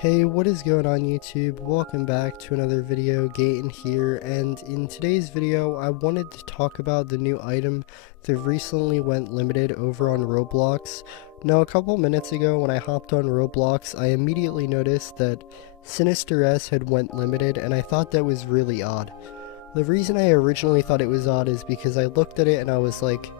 Hey, what is going on YouTube? Welcome back to another video. Gaten here, and in today's video I wanted to talk about the new item that recently went limited over on Roblox. Now, a couple minutes ago when I hopped on Roblox, I immediately noticed that Sinister had went limited, and I thought that was really odd. The reason I originally thought it was odd is because I looked at it and I was like,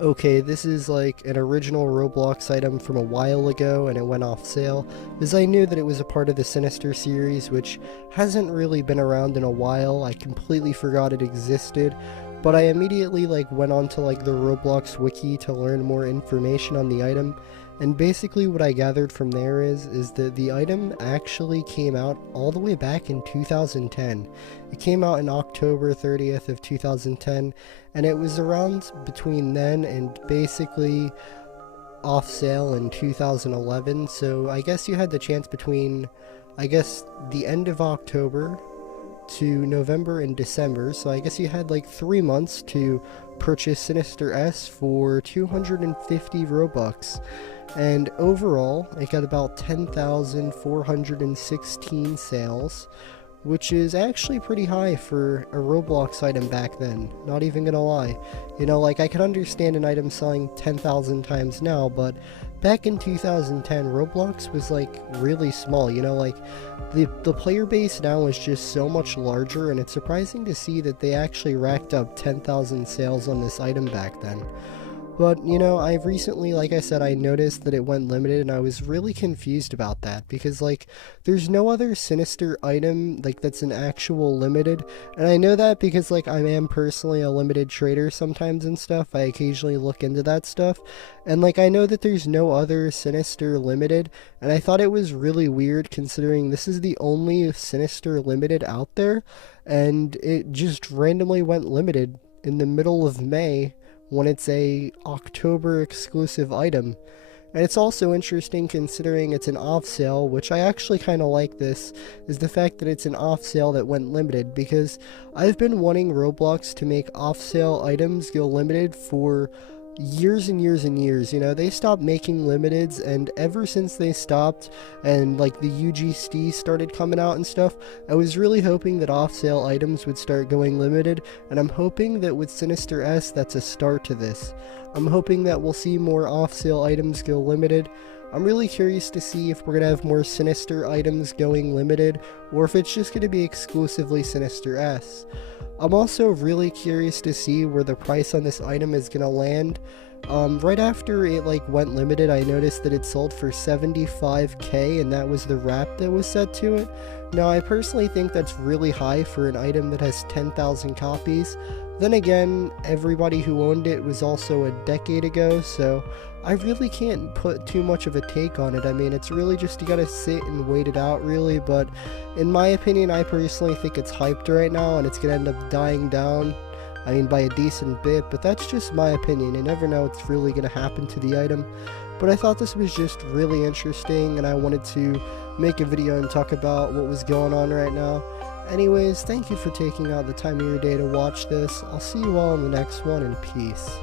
okay, this is like an original Roblox item from a while ago and it went off sale, because I knew that it was a part of the Sinister series, which hasn't really been around in a while. I completely forgot it existed, but I immediately went on to the Roblox wiki to learn more information on the item, and basically what I gathered from there is that the item actually came out all the way back in 2010. It came out in October 30th of 2010, and it was around between then and basically off sale in 2011. So I guess you had the chance between, the end of October to November and December, so I guess you had 3 months to purchase Sinister for 250 Robux, and overall it got about 10,416 sales, which is actually pretty high for a Roblox item back then, not even gonna lie. You know, I can understand an item selling 10,000 times now, but back in 2010, Roblox was really small, you know, the player base now is just so much larger, and it's surprising to see that they actually racked up 10,000 sales on this item back then. But, you know, I've recently, like I said, I noticed that it went limited, and I was really confused about that, because, there's no other Sinister item, that's an actual limited, and I know that because, I am personally a limited trader sometimes and stuff. I occasionally look into that stuff, and, I know that there's no other Sinister limited, and I thought it was really weird considering this is the only Sinister limited out there, and it just randomly went limited in the middle of May, when it's a October exclusive item. And it's also interesting considering it's an off sale, which I actually kind of like. This is the fact that it's an off sale that went limited, because I've been wanting Roblox to make off sale items go limited for years and years and years. You know, they stopped making limiteds, and ever since they stopped and the UGC started coming out and stuff, I was really hoping that off sale items would start going limited, and I'm hoping that with Sinister that's a start to this. I'm hoping that we'll see more off sale items go limited. I'm really curious to see if we're going to have more Sinister items going limited, or if it's just going to be exclusively Sinister. I'm also really curious to see where the price on this item is going to land. Right after it went limited, I noticed that it sold for 75k, and that was the wrap that was set to it. Now, I personally think that's really high for an item that has 10,000 copies. Then again, everybody who owned it was also a decade ago, so I really can't put too much of a take on it. I mean, it's really just you gotta sit and wait it out, really, but in my opinion, I personally think it's hyped right now, and it's gonna end up dying down, I mean, by a decent bit, but that's just my opinion. You never know what's really gonna happen to the item. But I thought this was just really interesting, and I wanted to make a video and talk about what was going on right now. Anyways, thank you for taking out the time of your day to watch this. I'll see you all in the next one, and peace.